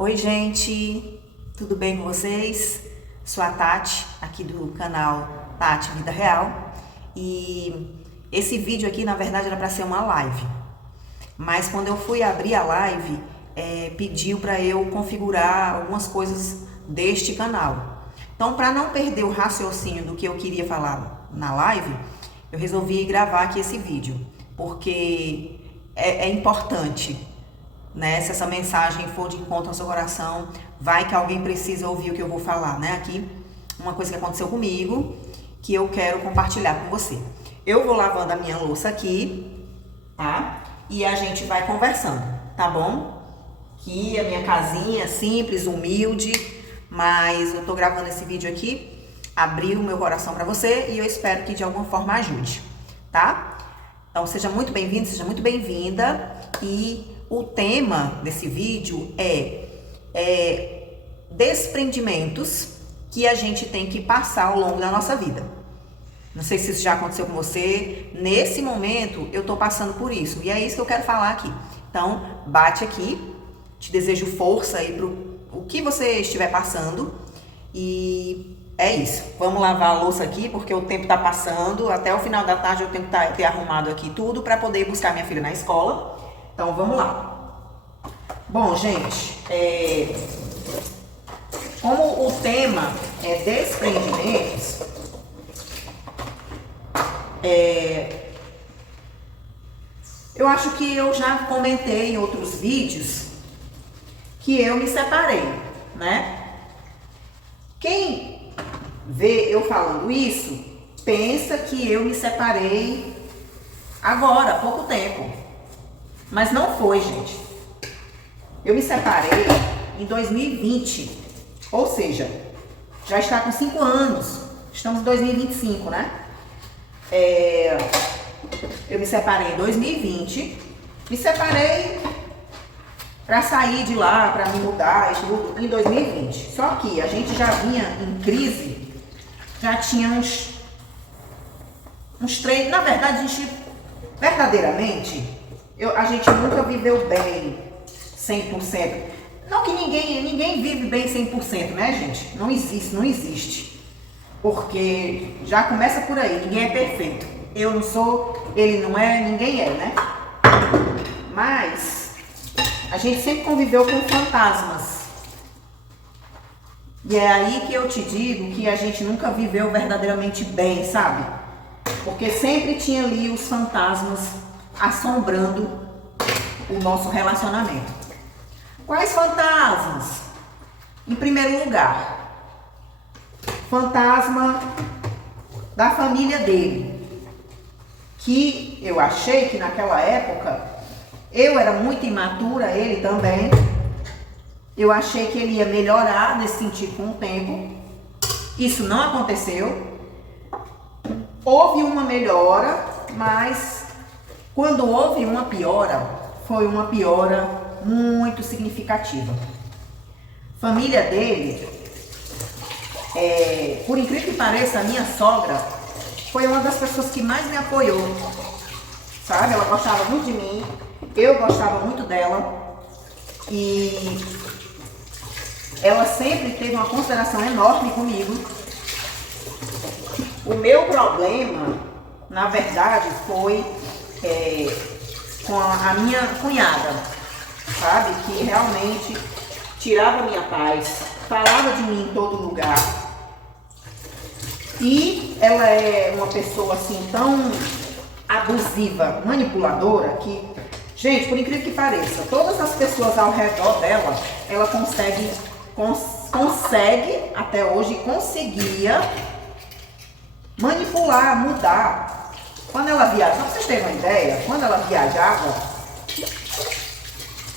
Oi, gente, tudo bem com vocês? Sou a Tati, aqui do canal Tati Vida Real, e esse vídeo aqui, na verdade, era para ser uma live, mas quando eu fui abrir a live, pediu para eu configurar algumas coisas deste canal. Então, para não perder o raciocínio do que eu queria falar na live, eu resolvi gravar aqui esse vídeo, porque é importante, né? Se essa mensagem for de encontro ao seu coração, vai que alguém precisa ouvir o que eu vou falar, né? Aqui, uma coisa que aconteceu comigo, que eu quero compartilhar com você. Eu vou lavando a minha louça aqui, tá? E a gente vai conversando, tá bom? Aqui a minha casinha simples, humilde, mas eu tô gravando esse vídeo aqui, abrir o meu coração para você e eu espero que de alguma forma ajude, tá? Então seja muito bem-vindo, seja muito bem-vinda, e o tema desse vídeo é desprendimentos que a gente tem que passar ao longo da nossa vida. Não sei se isso já aconteceu com você. Nesse momento eu tô passando por isso e é isso que eu quero falar aqui. Então bate aqui, te desejo força aí pro o que você estiver passando, e é isso. Vamos lavar a louça aqui porque o tempo tá passando. Até o final da tarde eu tenho que ter arrumado aqui tudo para poder buscar minha filha na escola. Então vamos lá. Bom, gente, como o tema é desprendimentos, eu acho que eu já comentei em outros vídeos que eu me separei, né? Quem vê eu falando isso pensa que eu me separei agora, há pouco tempo. Mas não foi, gente. Eu me separei em 2020, ou seja, já está com 5 anos. Estamos em 2025, né? Eu me separei em 2020. Me separei para sair de lá, para me mudar e tudo, em 2020. Só que a gente já vinha em crise, já tinha uns 3... Na verdade, a gente, verdadeiramente, a gente nunca viveu bem 100%. Não que ninguém vive bem 100%, né, gente? Não existe. Porque já começa por aí, ninguém é perfeito. Eu não sou, ele não é, ninguém é, né? Mas a gente sempre conviveu com fantasmas. E é aí que eu te digo que a gente nunca viveu verdadeiramente bem, sabe? Porque sempre tinha ali os fantasmas assombrando o nosso relacionamento. Quais fantasmas? Em primeiro lugar, fantasma da família dele, que eu achei que naquela época eu era muito imatura, ele também. Eu achei que ele ia melhorar nesse sentido com o tempo. Isso não aconteceu. Houve uma melhora, mas quando houve uma piora, foi uma piora muito significativa. Família dele, por incrível que pareça, a minha sogra foi uma das pessoas que mais me apoiou, sabe? Ela gostava muito de mim, eu gostava muito dela, e ela sempre teve uma consideração enorme comigo. O meu problema, na verdade, foi com a minha cunhada, sabe? Que realmente tirava a minha paz, falava de mim em todo lugar. E ela é uma pessoa assim tão abusiva, manipuladora, que, gente, por incrível que pareça, todas as pessoas ao redor dela, ela consegue até hoje, conseguia manipular, mudar. Quando ela viajava, pra vocês terem uma ideia, quando ela viajava,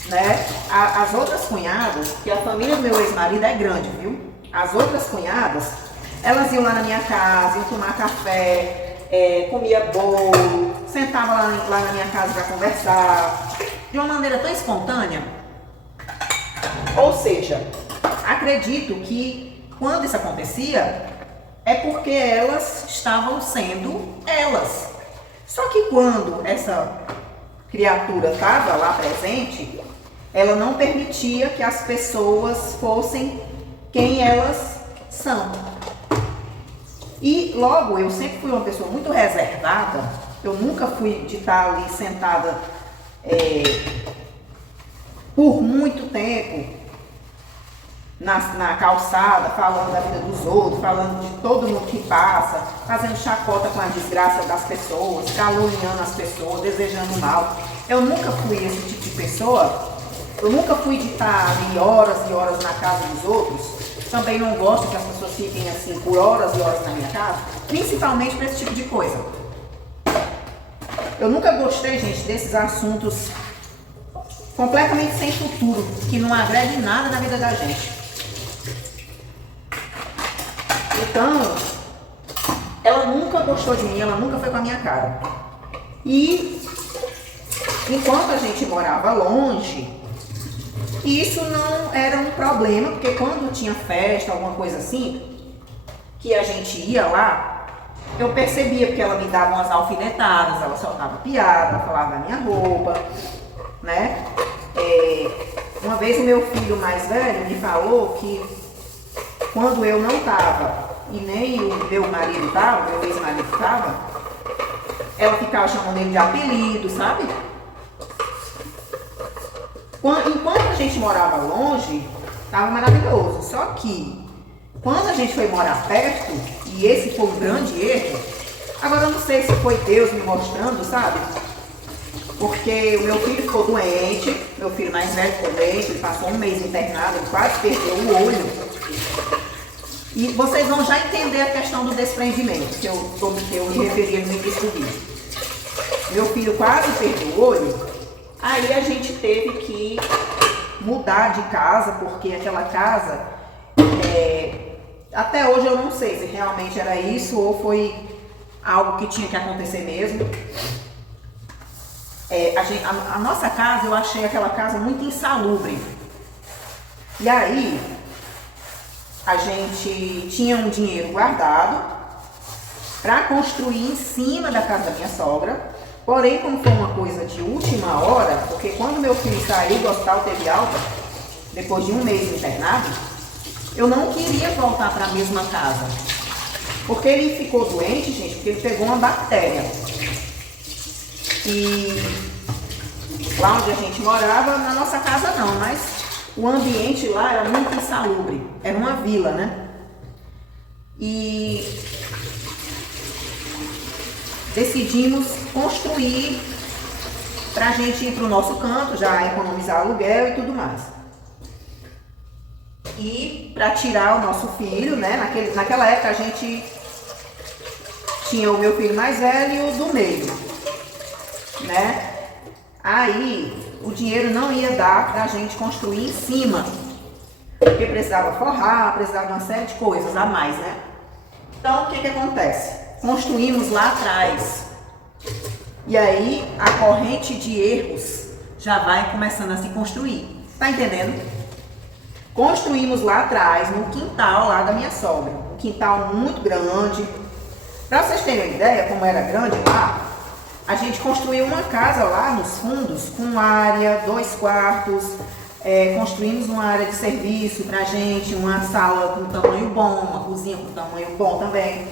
né, as outras cunhadas, que a família do meu ex-marido é grande, viu? As outras cunhadas, elas iam lá na minha casa, iam tomar café, comia bolo, sentava lá na minha casa para conversar, de uma maneira tão espontânea. Ou seja, acredito que quando isso acontecia, é porque elas estavam sendo elas. Só que quando essa criatura estava lá presente, ela não permitia que as pessoas fossem quem elas são. E logo, eu sempre fui uma pessoa muito reservada, eu nunca fui de estar ali sentada por muito tempo na calçada, falando da vida dos outros, falando de todo mundo que passa, fazendo chacota com a desgraça das pessoas, caluniando as pessoas, desejando mal. Eu nunca fui esse tipo de pessoa, eu nunca fui de estar ali horas e horas na casa dos outros. Também não gosto que as pessoas fiquem assim por horas e horas na minha casa, principalmente para esse tipo de coisa. Eu nunca gostei, gente, desses assuntos completamente sem futuro, que não agregam em nada na vida da gente. Então, ela nunca gostou de mim, ela nunca foi com a minha cara. E enquanto a gente morava longe, isso não era um problema, porque quando tinha festa, alguma coisa assim, que a gente ia lá, eu percebia, porque ela me dava umas alfinetadas, ela soltava piada, falava da minha roupa, né? Uma vez o meu filho mais velho me falou que quando eu não estava e nem o meu marido estava, meu ex-marido estava, ela ficava chamando ele de apelido, sabe? Enquanto a gente morava longe, estava maravilhoso. Só que quando a gente foi morar perto, e esse foi um grande erro, agora eu não sei se foi Deus me mostrando, sabe? Porque o meu filho ficou doente, meu filho mais velho ficou doente, ele passou um mês internado, ele quase perdeu o olho. E vocês vão já entender a questão do desprendimento, que eu me referia no início do vídeo. Meu filho quase perdeu o olho, aí a gente teve que mudar de casa, porque aquela casa, até hoje eu não sei se realmente era isso ou foi algo que tinha que acontecer mesmo. A nossa casa, eu achei aquela casa muito insalubre. E aí, a gente tinha um dinheiro guardado para construir em cima da casa da minha sogra. Porém, como foi uma coisa de última hora, porque quando meu filho saiu do hospital, teve alta, depois de um mês internado, eu não queria voltar para a mesma casa. Porque ele ficou doente, gente, porque ele pegou uma bactéria. E lá onde a gente morava, na nossa casa não, mas o ambiente lá era muito insalubre. Era uma vila, né? E decidimos construir para a gente ir para o nosso canto, já economizar aluguel e tudo mais. E para tirar o nosso filho, né? Naquela época a gente tinha o meu filho mais velho e o do meio, né? Aí o dinheiro não ia dar para a gente construir em cima, porque precisava forrar, precisava de uma série de coisas a mais, né? Então o que acontece? Construímos lá atrás. E aí a corrente de erros já vai começando a se construir. Tá entendendo? Construímos lá atrás, no quintal lá da minha sogra. Um quintal muito grande. Para vocês terem uma ideia como era grande lá, a gente construiu uma casa lá nos fundos com área, 2 quartos. Construímos uma área de serviço pra gente, uma sala com tamanho bom, uma cozinha com tamanho bom também.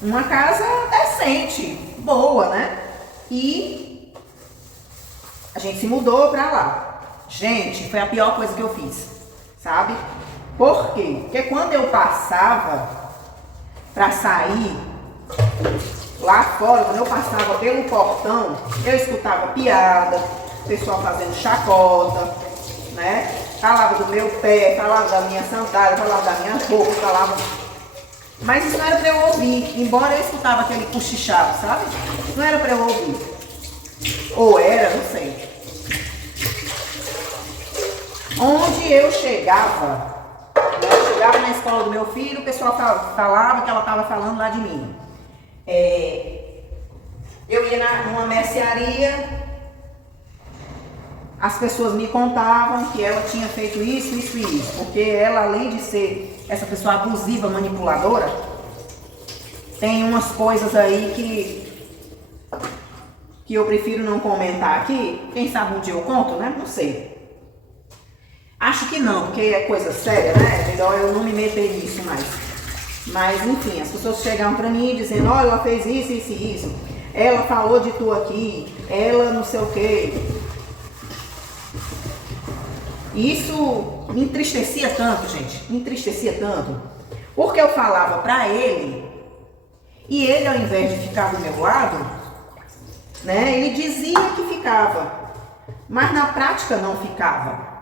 Uma casa decente, boa, né? E a gente se mudou pra lá. Gente, foi a pior coisa que eu fiz, sabe? Por quê? Porque quando eu passava pra sair lá fora, quando eu passava pelo portão, eu escutava piada, o pessoal fazendo chacota, né? Falava do meu pé, falava da minha sandália, falava da minha roupa, falava... Mas isso não era para eu ouvir, embora eu escutava aquele cochichado, sabe? Não era para eu ouvir. Ou era, não sei. Onde eu chegava na escola do meu filho, o pessoal falava que ela estava falando lá de mim. Eu ia numa mercearia, as pessoas me contavam que ela tinha feito isso, isso e isso. Porque ela, além de ser essa pessoa abusiva, manipuladora, tem umas coisas aí que eu prefiro não comentar aqui. Quem sabe um dia eu conto, né? Não sei. Acho que não, porque é coisa séria, né? É melhor eu não me meter nisso mais. Mas, enfim, as pessoas chegaram pra mim dizendo, olha, ela fez isso, isso e isso. Ela falou de tu aqui, ela não sei o quê. Isso me entristecia tanto, gente. Me entristecia tanto. Porque eu falava pra ele, e ele, ao invés de ficar do meu lado, né, ele dizia que ficava, mas na prática não ficava.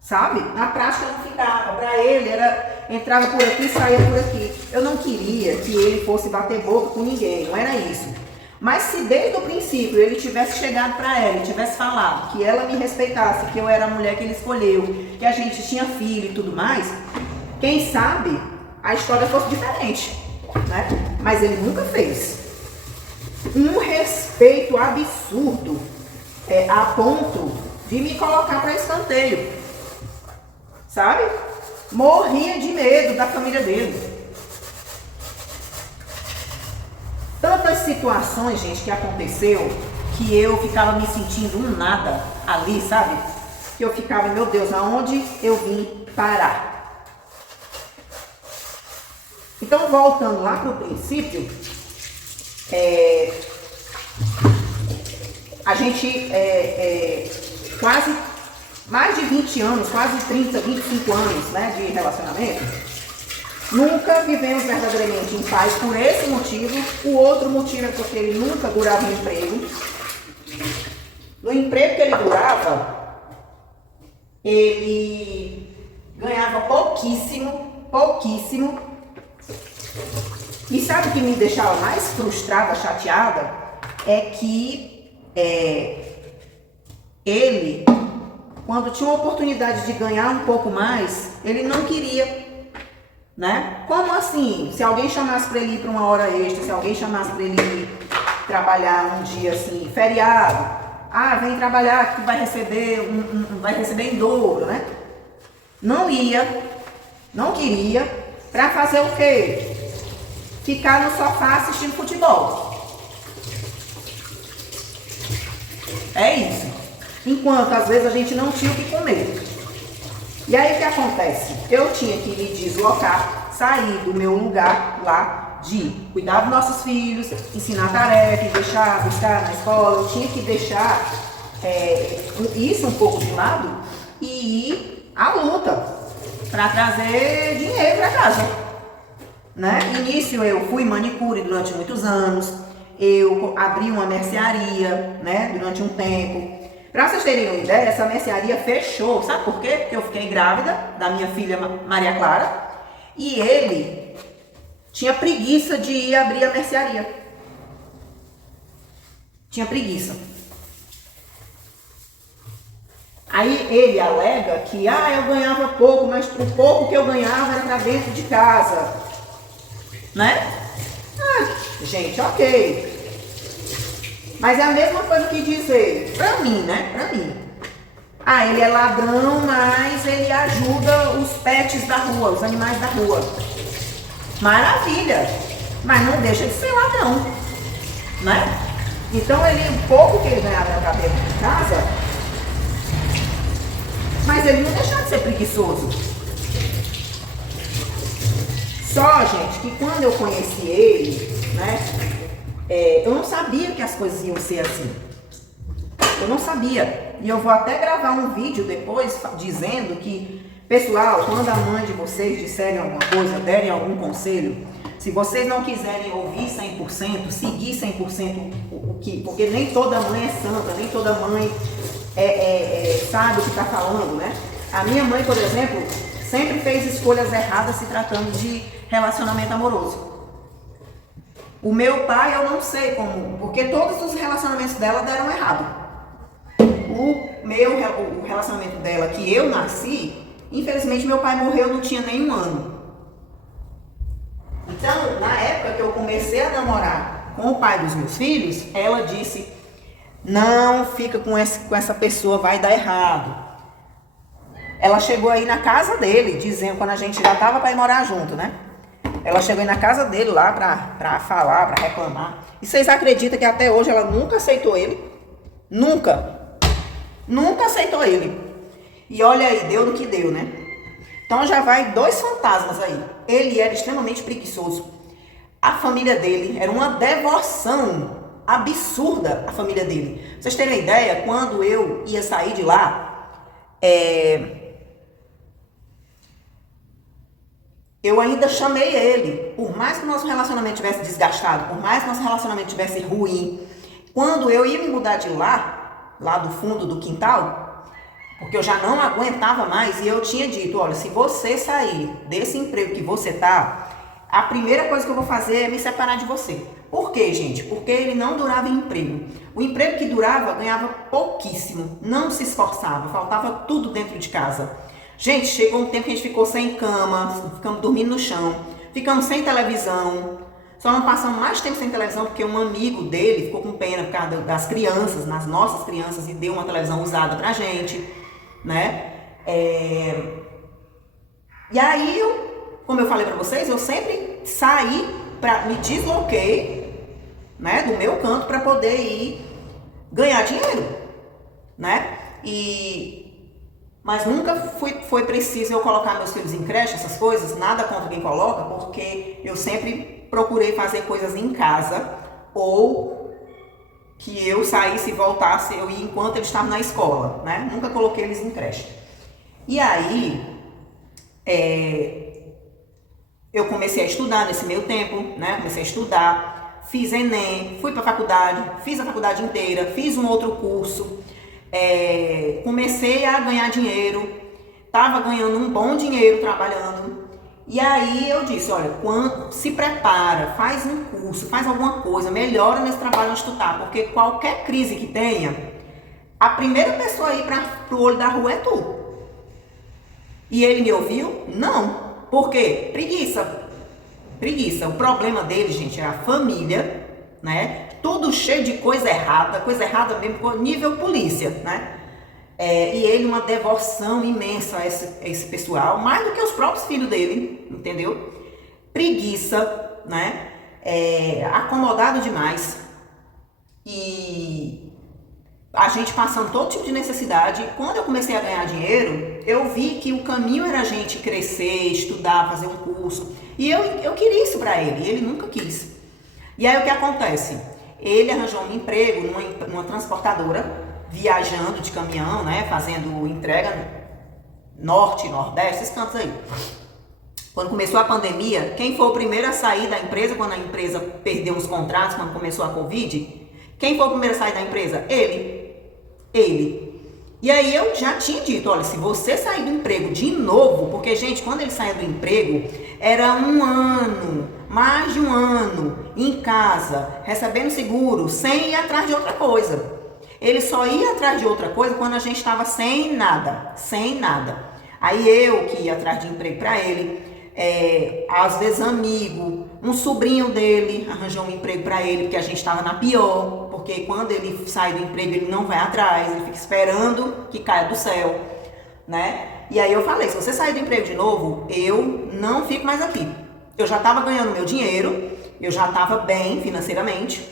Sabe? Na prática não ficava. Para ele era entrava por aqui e saía por aqui. Eu não queria que ele fosse bater boca com ninguém, não era isso. Mas se desde o princípio ele tivesse chegado para ela e tivesse falado que ela me respeitasse, que eu era a mulher que ele escolheu, que a gente tinha filho e tudo mais, quem sabe a história fosse diferente, né? Mas ele nunca fez. Um respeito absurdo a ponto de me colocar para escanteio. Sabe? Morria de medo da família dele. Tantas situações, gente, que aconteceu, que eu ficava me sentindo um nada ali, sabe? Que eu ficava, meu Deus, aonde eu vim parar? Então, voltando lá para o princípio, a gente quase mais de 20 anos, quase 30, 25 anos, né, de relacionamento, nunca vivemos verdadeiramente em paz por esse motivo. O outro motivo é porque ele nunca durava no emprego. No emprego que ele durava, ele ganhava pouquíssimo, pouquíssimo. E sabe o que me deixava mais frustrada, chateada? É que ele, quando tinha uma oportunidade de ganhar um pouco mais, ele não queria, né? Como assim? Se alguém chamasse para ele ir para uma hora extra, se alguém chamasse para ele ir trabalhar um dia assim, feriado, vem trabalhar que tu vai receber vai receber em dobro, né? Não ia, não queria, para fazer o quê? Ficar no sofá assistindo futebol. É isso. Enquanto às vezes a gente não tinha o que comer. E aí o que acontece? Eu tinha que me deslocar, sair do meu lugar lá de cuidar dos nossos filhos, ensinar tarefa, deixar buscar na escola. Eu tinha que deixar isso um pouco de lado e ir à luta para trazer dinheiro para casa, né? Início eu fui manicure durante muitos anos, eu abri uma mercearia, né, durante um tempo. Para vocês terem uma ideia, essa mercearia fechou. Sabe por quê? Porque eu fiquei grávida da minha filha Maria Clara e ele tinha preguiça de ir abrir a mercearia. Tinha preguiça. Aí ele alega que eu ganhava pouco, mas o pouco que eu ganhava era para dentro de casa, né? Gente, ok. Mas é a mesma coisa que dizer, pra mim, né? Pra mim. Ele é ladrão, mas ele ajuda os pets da rua, os animais da rua. Maravilha! Mas não deixa de ser ladrão, né? Então o pouco que ele ganhava era pra dentro de casa, mas ele não deixava de ser preguiçoso. Só, gente, que quando eu conheci ele, né? Eu não sabia que as coisas iam ser assim. Eu não sabia. E eu vou até gravar um vídeo depois dizendo que, pessoal, quando a mãe de vocês disserem alguma coisa, derem algum conselho, se vocês não quiserem ouvir 100%, seguir 100% porque nem toda mãe é santa, nem toda mãe sabe o que está falando, né? A minha mãe, por exemplo, sempre fez escolhas erradas se tratando de relacionamento amoroso. O meu pai, eu não sei como, porque todos os relacionamentos dela deram errado. O relacionamento dela, que eu nasci, infelizmente meu pai morreu, não tinha nem um ano. Então, na época que eu comecei a namorar com o pai dos meus filhos, ela disse, não fica com essa pessoa, vai dar errado. Ela chegou aí na casa dele, dizendo, quando a gente já estava para ir morar junto, né? Ela chegou aí na casa dele lá pra falar, pra reclamar. E vocês acreditam que até hoje ela nunca aceitou ele? Nunca. Nunca aceitou ele. E olha aí, deu no que deu, né? Então já vai 2 fantasmas aí. Ele era extremamente preguiçoso. A família dele era uma devoção absurda, a família dele. Pra vocês terem uma ideia, quando eu ia sair de lá, eu ainda chamei ele. Por mais que o nosso relacionamento tivesse desgastado, por mais que o nosso relacionamento tivesse ruim, quando eu ia me mudar de lá do fundo do quintal, porque eu já não aguentava mais, e eu tinha dito, olha, se você sair desse emprego que você tá, a primeira coisa que eu vou fazer é me separar de você. Por quê, gente? Porque ele não durava em emprego. O emprego que durava, ganhava pouquíssimo, não se esforçava, faltava tudo dentro de casa. Gente, chegou um tempo que a gente ficou sem cama, ficamos dormindo no chão, ficamos sem televisão. Só não passamos mais tempo sem televisão porque um amigo dele ficou com pena por causa das crianças, nas nossas crianças, e deu uma televisão usada pra gente, né? E aí, como eu falei pra vocês, eu sempre saí, me desloquei, né, do meu canto para poder ir ganhar dinheiro, né? Mas nunca foi preciso eu colocar meus filhos em creche, essas coisas, nada contra quem coloca, porque eu sempre procurei fazer coisas em casa, ou que eu saísse e voltasse, eu ia enquanto eles estavam na escola, né? Nunca coloquei eles em creche. E aí, eu comecei a estudar nesse meio tempo, né? Comecei a estudar, fiz Enem, fui para a faculdade, fiz a faculdade inteira, fiz um outro curso, comecei a ganhar dinheiro, estava ganhando um bom dinheiro trabalhando. E aí eu disse, olha, se prepara, faz um curso, faz alguma coisa, melhora nesse trabalho onde tu tá, porque qualquer crise que tenha, a primeira pessoa a ir pro olho da rua é tu. E ele me ouviu? Não. Por quê? Preguiça. Preguiça. O problema dele, gente, é a família, né? Tudo cheio de coisa errada mesmo, nível polícia, né? E ele uma devoção imensa a esse pessoal, mais do que os próprios filhos dele, entendeu? Preguiça, né? Acomodado demais. E a gente passando todo tipo de necessidade. Quando eu comecei a ganhar dinheiro, eu vi que o caminho era a gente crescer, estudar, fazer um curso. E eu queria isso pra ele, e ele nunca quis. E aí o que acontece? Ele arranjou um emprego numa transportadora, viajando de caminhão, né, fazendo entrega norte, nordeste, esses cantos aí. Quando começou a pandemia, quem foi o primeiro a sair da empresa quando a empresa perdeu os contratos, quando começou a Covid? Quem foi o primeiro a sair da empresa? Ele. E aí eu já tinha dito, olha, se você sair do emprego de novo, porque, gente, quando ele saiu do emprego, era um ano, mais de um ano, em casa, recebendo seguro, sem ir atrás de outra coisa. Ele só ia atrás de outra coisa quando a gente estava sem nada. Aí eu que ia atrás de emprego para ele, às vezes amigo, um sobrinho dele arranjou um emprego para ele, porque a gente estava na pior, porque quando ele sai do emprego ele não vai atrás, ele fica esperando que caia do céu, né? E aí eu falei, se você sair do emprego de novo, eu não fico mais aqui. Eu já estava ganhando meu dinheiro, eu já estava bem financeiramente,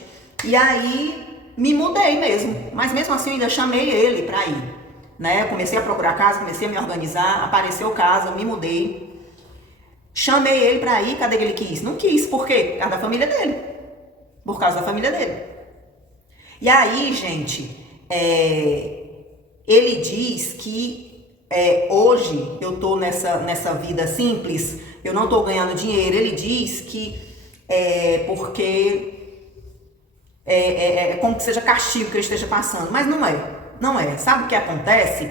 e aí me mudei mesmo, mas mesmo assim eu ainda chamei ele pra ir, né? Comecei a procurar casa, comecei a me organizar, apareceu casa, me mudei. Chamei ele pra ir, cadê que ele quis? Não quis, por quê? Por causa da família dele. Por causa da família dele. E aí, gente, ele diz que hoje eu tô nessa vida simples, eu não tô ganhando dinheiro. Ele diz que porque como que seja castigo que eu esteja passando, mas não é. Sabe o que acontece?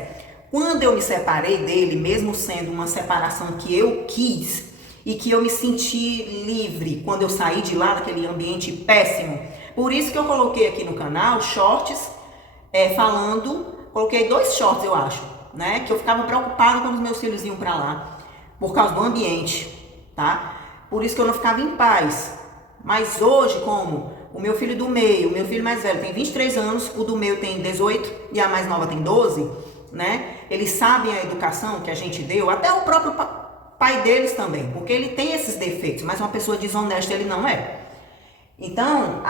Quando eu me separei dele, mesmo sendo uma separação que eu quis e que eu me senti livre quando eu saí de lá, daquele ambiente péssimo, por isso que eu coloquei aqui no canal shorts coloquei 2 shorts, eu acho, né? Que eu ficava preocupada quando os meus filhos iam pra lá, por causa do ambiente, tá? Por isso que eu não ficava em paz. Mas hoje, como o meu filho do meio, o meu filho mais velho tem 23 anos, o do meio tem 18 e a mais nova tem 12, né? Eles sabem a educação que a gente deu, até o próprio pai deles também, porque ele tem esses defeitos, mas uma pessoa desonesta ele não é. Então,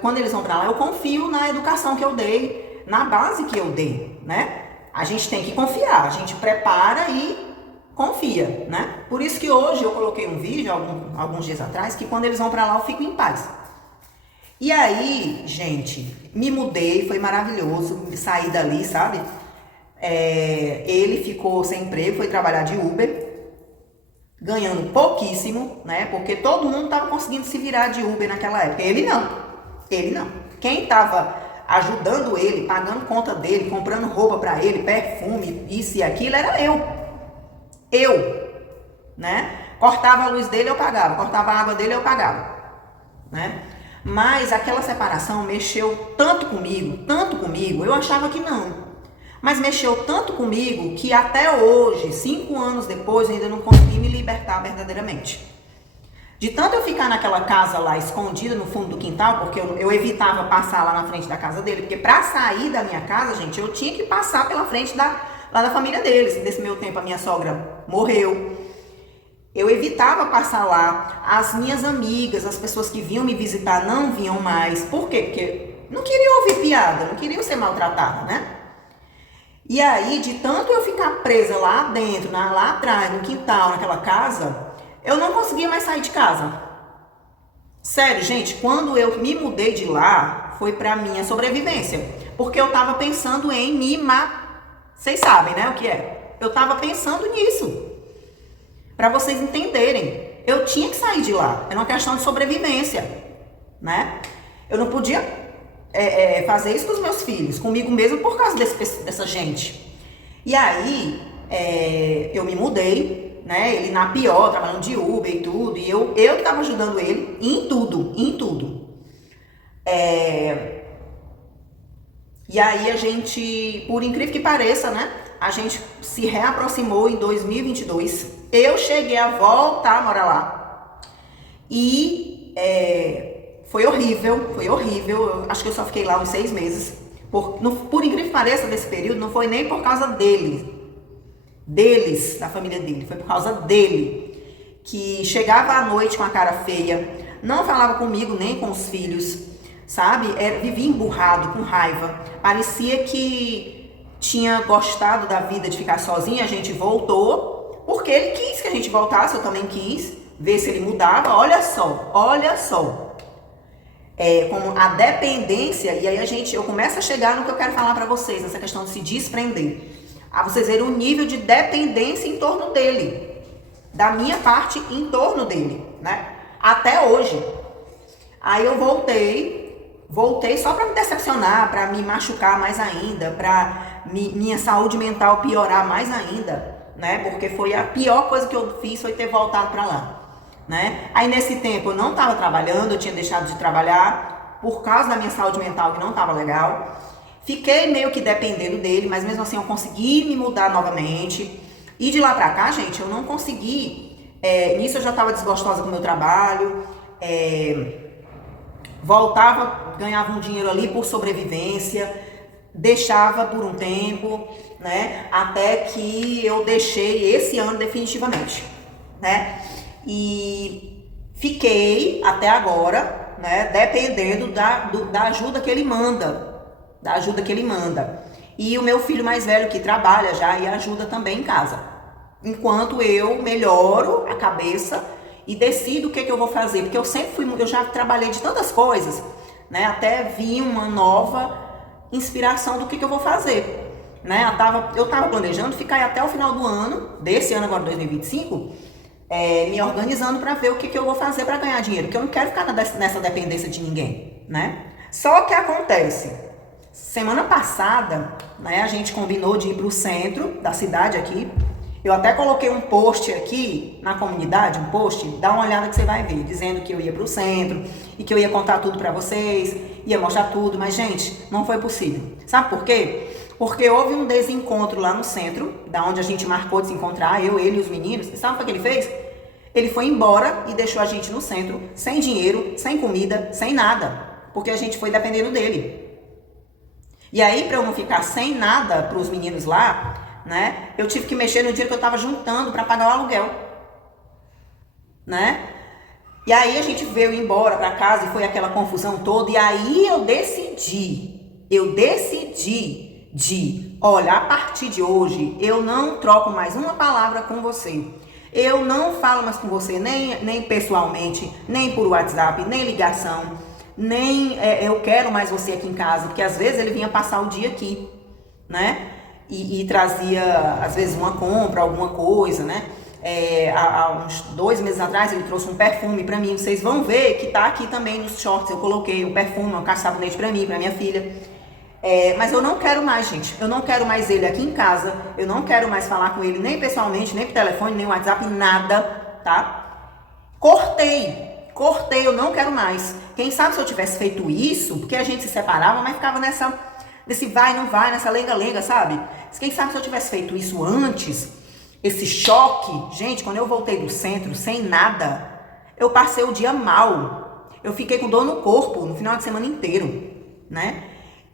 quando eles vão para lá, eu confio na educação que eu dei, na base que eu dei, né? A gente tem que confiar, a gente prepara e confia, né? Por isso que hoje eu coloquei um vídeo, alguns dias atrás, que quando eles vão para lá eu fico em paz. E aí, gente, me mudei, foi maravilhoso, saí dali, sabe? Ele ficou sem emprego, foi trabalhar de Uber, ganhando pouquíssimo, né? Porque todo mundo estava conseguindo se virar de Uber naquela época. Ele não. Quem estava ajudando ele, pagando conta dele, comprando roupa para ele, perfume, isso e aquilo, era eu, né? Cortava a luz dele, eu pagava, cortava a água dele, eu pagava, né? Mas aquela separação mexeu tanto comigo, eu achava que não. Mas mexeu tanto comigo que até hoje, 5 anos depois, eu ainda não consegui me libertar verdadeiramente. De tanto eu ficar naquela casa lá, escondida no fundo do quintal, porque eu evitava passar lá na frente da casa dele, porque pra sair da minha casa, gente, eu tinha que passar pela frente lá da família deles. Nesse meu tempo, a minha sogra morreu. Eu evitava passar lá. As minhas amigas, as pessoas que vinham me visitar, não vinham mais. Por quê? Porque não queriam ouvir piada, não queriam ser maltratadas, né? E aí, de tanto eu ficar presa lá dentro, lá atrás, no quintal, naquela casa, eu não conseguia mais sair de casa. Sério, gente, quando eu me mudei de lá, foi pra minha sobrevivência. Porque eu tava pensando em me matar. Vocês sabem, né, o que é? Eu tava pensando nisso. Pra vocês entenderem. Eu tinha que sair de lá. Era uma questão de sobrevivência, né? Eu não podia fazer isso com os meus filhos, comigo mesmo, por causa dessa gente. E aí, eu me mudei, né? Ele na pior, trabalhando de Uber e tudo, e eu que tava ajudando ele em tudo. E aí a gente, por incrível que pareça, né? A gente se reaproximou em 2022. Eu cheguei a voltar a morar lá. E foi horrível. Eu acho que eu só fiquei lá uns 6 meses. Por incrível que pareça, desse período, não foi nem por causa deles, da família dele. Foi por causa dele, que chegava à noite com a cara feia, não falava comigo nem com os filhos, sabe? Vivia emburrado, com raiva. Parecia que tinha gostado da vida de ficar sozinha. A gente voltou, porque ele quis que a gente voltasse, eu também quis, ver se ele mudava. Olha só. Como a dependência, e aí eu começo a chegar no que eu quero falar pra vocês, nessa questão de se desprender. A vocês verem o nível de dependência em torno dele, da minha parte em torno dele, né? Até hoje. Aí eu voltei só pra me decepcionar, pra me machucar mais ainda, pra minha saúde mental piorar mais ainda, né? Porque foi a pior coisa que eu fiz, foi ter voltado pra lá. Né? Aí nesse tempo eu não estava trabalhando, eu tinha deixado de trabalhar por causa da minha saúde mental que não estava legal. Fiquei meio que dependendo dele, mas mesmo assim eu consegui me mudar novamente. E de lá pra cá, gente, eu não consegui. Nisso eu já estava desgostosa com o meu trabalho. Voltava, ganhava um dinheiro ali por sobrevivência. Deixava por um tempo, né? Até que eu deixei esse ano definitivamente, né? E fiquei até agora, né, dependendo da ajuda que ele manda, E o meu filho mais velho que trabalha já e ajuda também em casa. Enquanto eu melhoro a cabeça e decido o que eu vou fazer, porque eu já trabalhei de tantas coisas, né, até vir uma nova inspiração do que eu vou fazer, né? Eu tava planejando ficar até o final do ano, desse ano agora 2025, me organizando para ver o que eu vou fazer para ganhar dinheiro, porque eu não quero ficar nessa dependência de ninguém, né? Só que acontece, semana passada, né, a gente combinou de ir para o centro da cidade aqui. Eu até coloquei um post aqui na comunidade, dá uma olhada que você vai ver, dizendo que eu ia para o centro e que eu ia contar tudo para vocês, ia mostrar tudo, mas gente, não foi possível. Sabe por quê? Porque houve um desencontro lá no centro, da onde a gente marcou de se encontrar, ele e os meninos. E sabe o que ele fez? Ele foi embora e deixou a gente no centro, sem dinheiro, sem comida, sem nada, porque a gente foi dependendo dele. E aí, para eu não ficar sem nada para os meninos lá, né? Eu tive que mexer no dinheiro que eu estava juntando para pagar o aluguel, né? E aí a gente veio embora para casa e foi aquela confusão toda. E aí eu decidi olha, a partir de hoje eu não troco mais uma palavra com você. Eu não falo mais com você, nem pessoalmente, nem por WhatsApp, nem ligação, nem eu quero mais você aqui em casa, porque às vezes ele vinha passar o dia aqui, né? E trazia, às vezes, uma compra, alguma coisa, né? Há uns 2 meses atrás ele trouxe um perfume pra mim. Vocês vão ver que tá aqui também nos shorts. Eu coloquei um perfume, uma caixa de sabonete pra mim, pra minha filha. Mas eu não quero mais, gente. Eu não quero mais ele aqui em casa. Eu não quero mais falar com ele nem pessoalmente, nem por telefone, nem WhatsApp, nada, tá? Cortei, eu não quero mais. Quem sabe se eu tivesse feito isso, porque a gente se separava, mas ficava nesse vai, não vai, nessa lenga-lenga, sabe? Quem sabe se eu tivesse feito isso antes, esse choque, gente, quando eu voltei do centro, sem nada, eu passei o dia mal. Eu fiquei com dor no corpo no final de semana inteiro, né?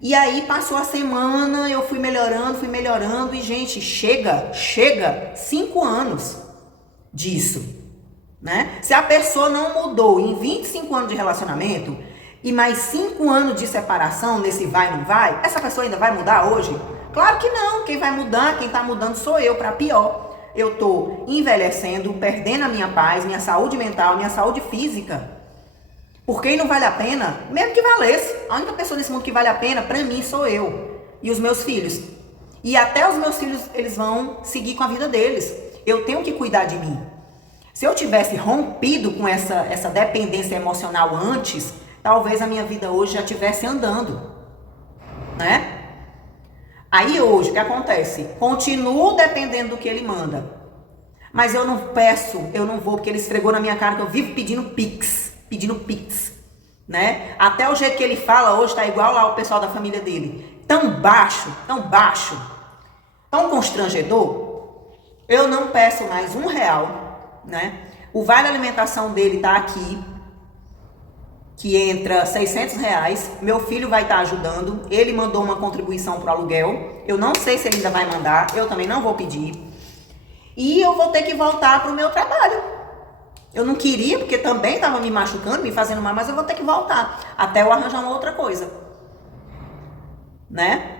E aí passou a semana, eu fui melhorando e, gente, chega 5 anos disso, né? Se a pessoa não mudou em 25 anos de relacionamento e mais 5 anos de separação nesse vai não vai, essa pessoa ainda vai mudar hoje? Claro que não. Quem vai mudar, quem tá mudando sou eu, para pior. Eu tô envelhecendo, perdendo a minha paz, minha saúde mental, minha saúde física. Porque não vale a pena, mesmo que valesse. A única pessoa nesse mundo que vale a pena, pra mim, sou eu e os meus filhos. E até os meus filhos, eles vão seguir com a vida deles. Eu tenho que cuidar de mim. Se eu tivesse rompido com essa dependência emocional antes, talvez a minha vida hoje já estivesse andando, né? Aí hoje, o que acontece? Continuo dependendo do que ele manda. Mas eu não vou, porque ele esfregou na minha cara que eu vivo pedindo Pix, né? Até o jeito que ele fala hoje tá igual lá o pessoal da família dele. Tão baixo, tão constrangedor. Eu não peço mais R$1, né? O vale alimentação dele tá aqui, que entra R$600. Meu filho vai estar ajudando. Ele mandou uma contribuição pro aluguel. Eu não sei se ele ainda vai mandar. Eu também não vou pedir. E eu vou ter que voltar pro meu trabalho. Eu não queria, porque também estava me machucando, me fazendo mal, mas eu vou ter que voltar até eu arranjar uma outra coisa, né?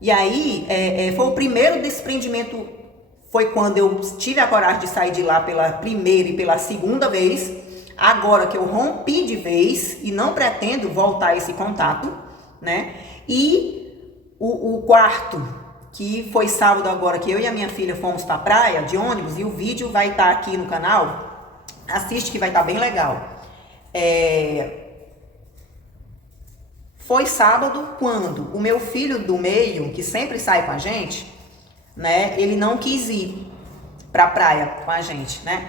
E aí, foi o primeiro desprendimento, foi quando eu tive a coragem de sair de lá pela primeira e pela segunda vez. Agora que eu rompi de vez e não pretendo voltar a esse contato, né? E o quarto, que foi sábado agora, que eu e a minha filha fomos pra praia de ônibus, e o vídeo vai estar aqui no canal. Assiste que vai estar bem legal. Foi sábado quando o meu filho do meio, que sempre sai com a gente, né? Ele não quis ir pra praia com a gente, né?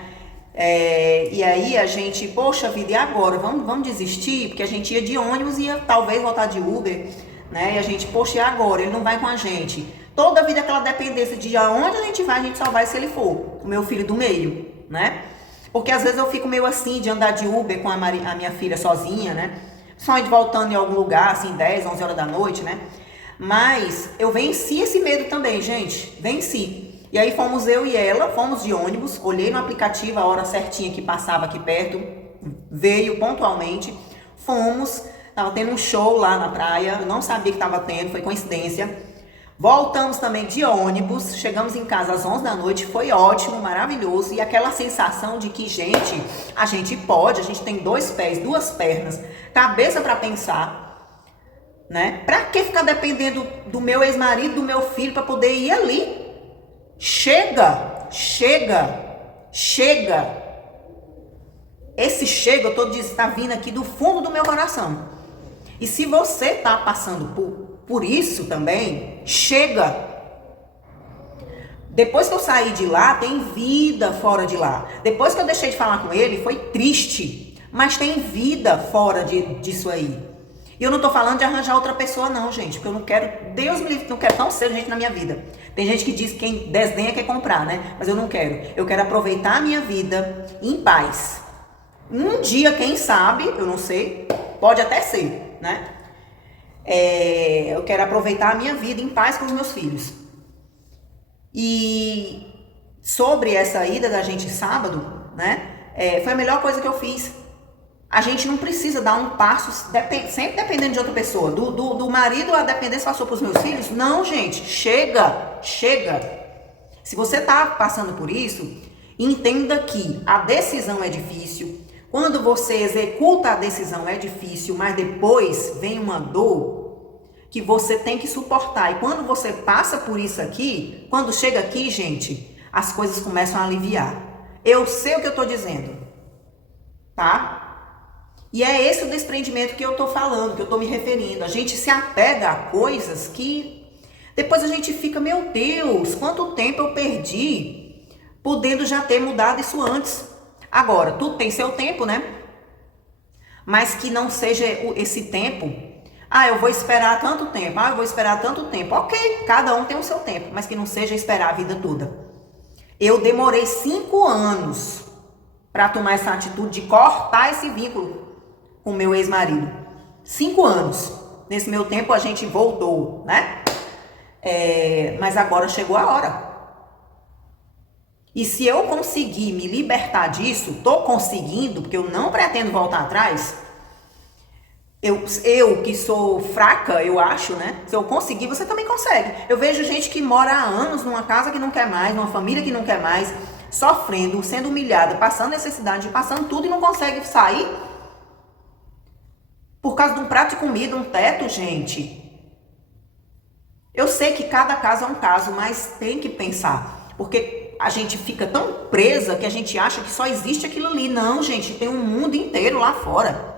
E aí a gente, poxa vida, e agora? Vamos desistir? Porque a gente ia de ônibus e ia talvez voltar de Uber, né? E a gente, poxa, e agora? Ele não vai com a gente. Toda a vida aquela dependência de aonde a gente só vai se ele for. O meu filho do meio, né? Porque às vezes eu fico meio assim de andar de Uber com a minha filha sozinha, né? Só indo voltando em algum lugar, assim, 10, 11 horas da noite, né? Mas eu venci esse medo também, gente. Venci. E aí fomos eu e ela, fomos de ônibus. Olhei no aplicativo a hora certinha que passava aqui perto. Veio pontualmente. Fomos. Tava tendo um show lá na praia. Eu não sabia que tava tendo, foi coincidência. Voltamos também de ônibus, chegamos em casa às 11 da noite, foi ótimo, maravilhoso. E aquela sensação de que, gente, a gente pode, a gente tem 2 pés, 2 pernas, cabeça para pensar, né? Pra que ficar dependendo do meu ex-marido, do meu filho, para poder ir ali? Chega! Esse chega, eu tô dizendo, tá vindo aqui do fundo do meu coração. E se você tá passando por isso também, chega. Depois que eu saí de lá, tem vida fora de lá. Depois que eu deixei de falar com ele, foi triste. Mas tem vida fora disso aí. E eu não tô falando de arranjar outra pessoa não, gente. Porque eu não quero, Deus me livre, não quero tão cedo gente na minha vida. Tem gente que diz que quem desdenha quer comprar, né? Mas eu não quero. Eu quero aproveitar a minha vida em paz. Um dia, quem sabe, eu não sei, pode até ser, né? Eu quero aproveitar a minha vida em paz com os meus filhos. E sobre essa ida da gente sábado, né? Foi a melhor coisa que eu fiz. A gente não precisa dar um passo, sempre dependendo de outra pessoa. Do marido, a dependência passou para os meus filhos? Não, gente, chega. Se você está passando por isso, entenda que a decisão é difícil. Quando você executa a decisão é difícil, mas depois vem uma dor que você tem que suportar. E quando você passa por isso aqui, quando chega aqui, gente, as coisas começam a aliviar. Eu sei o que eu estou dizendo, tá? E é esse o desprendimento que eu tô falando, que eu tô me referindo. A gente se apega a coisas que depois a gente fica, meu Deus, quanto tempo eu perdi podendo já ter mudado isso antes. Agora, tudo tem seu tempo, né? Mas que não seja esse tempo. Eu vou esperar tanto tempo. Eu vou esperar tanto tempo. Ok, cada um tem o seu tempo, mas que não seja esperar a vida toda. Eu demorei 5 anos para tomar essa atitude de cortar esse vínculo com meu ex-marido. 5 anos. Nesse meu tempo a gente voltou, né? Mas agora chegou a hora. E se eu conseguir me libertar disso, tô conseguindo, porque eu não pretendo voltar atrás. Eu que sou fraca, eu acho, né? Se eu conseguir, você também consegue. Eu vejo gente que mora há anos numa casa que não quer mais, numa família que não quer mais, sofrendo, sendo humilhada, passando necessidade, passando tudo e não consegue sair por causa de um prato de comida, um teto, gente. Eu sei que cada caso é um caso, mas tem que pensar. Porque a gente fica tão presa que a gente acha que só existe aquilo ali. Não, gente, tem um mundo inteiro lá fora.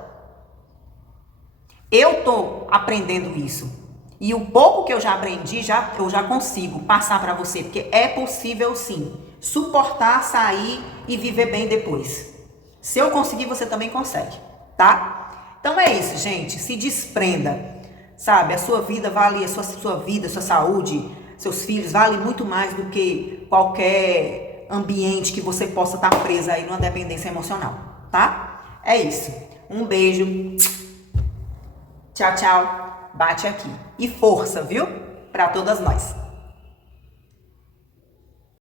Eu tô aprendendo isso. E o pouco que eu já aprendi, eu já consigo passar para você. Porque é possível sim. Suportar, sair e viver bem depois. Se eu conseguir, você também consegue, tá? Então é isso, gente. Se desprenda. Sabe, a sua vida vale, a sua vida, sua saúde, seus filhos, vale muito mais do que qualquer ambiente que você possa estar presa aí numa dependência emocional, tá? É isso. Um beijo. Tchau, tchau. Bate aqui. E força, viu? Para todas nós.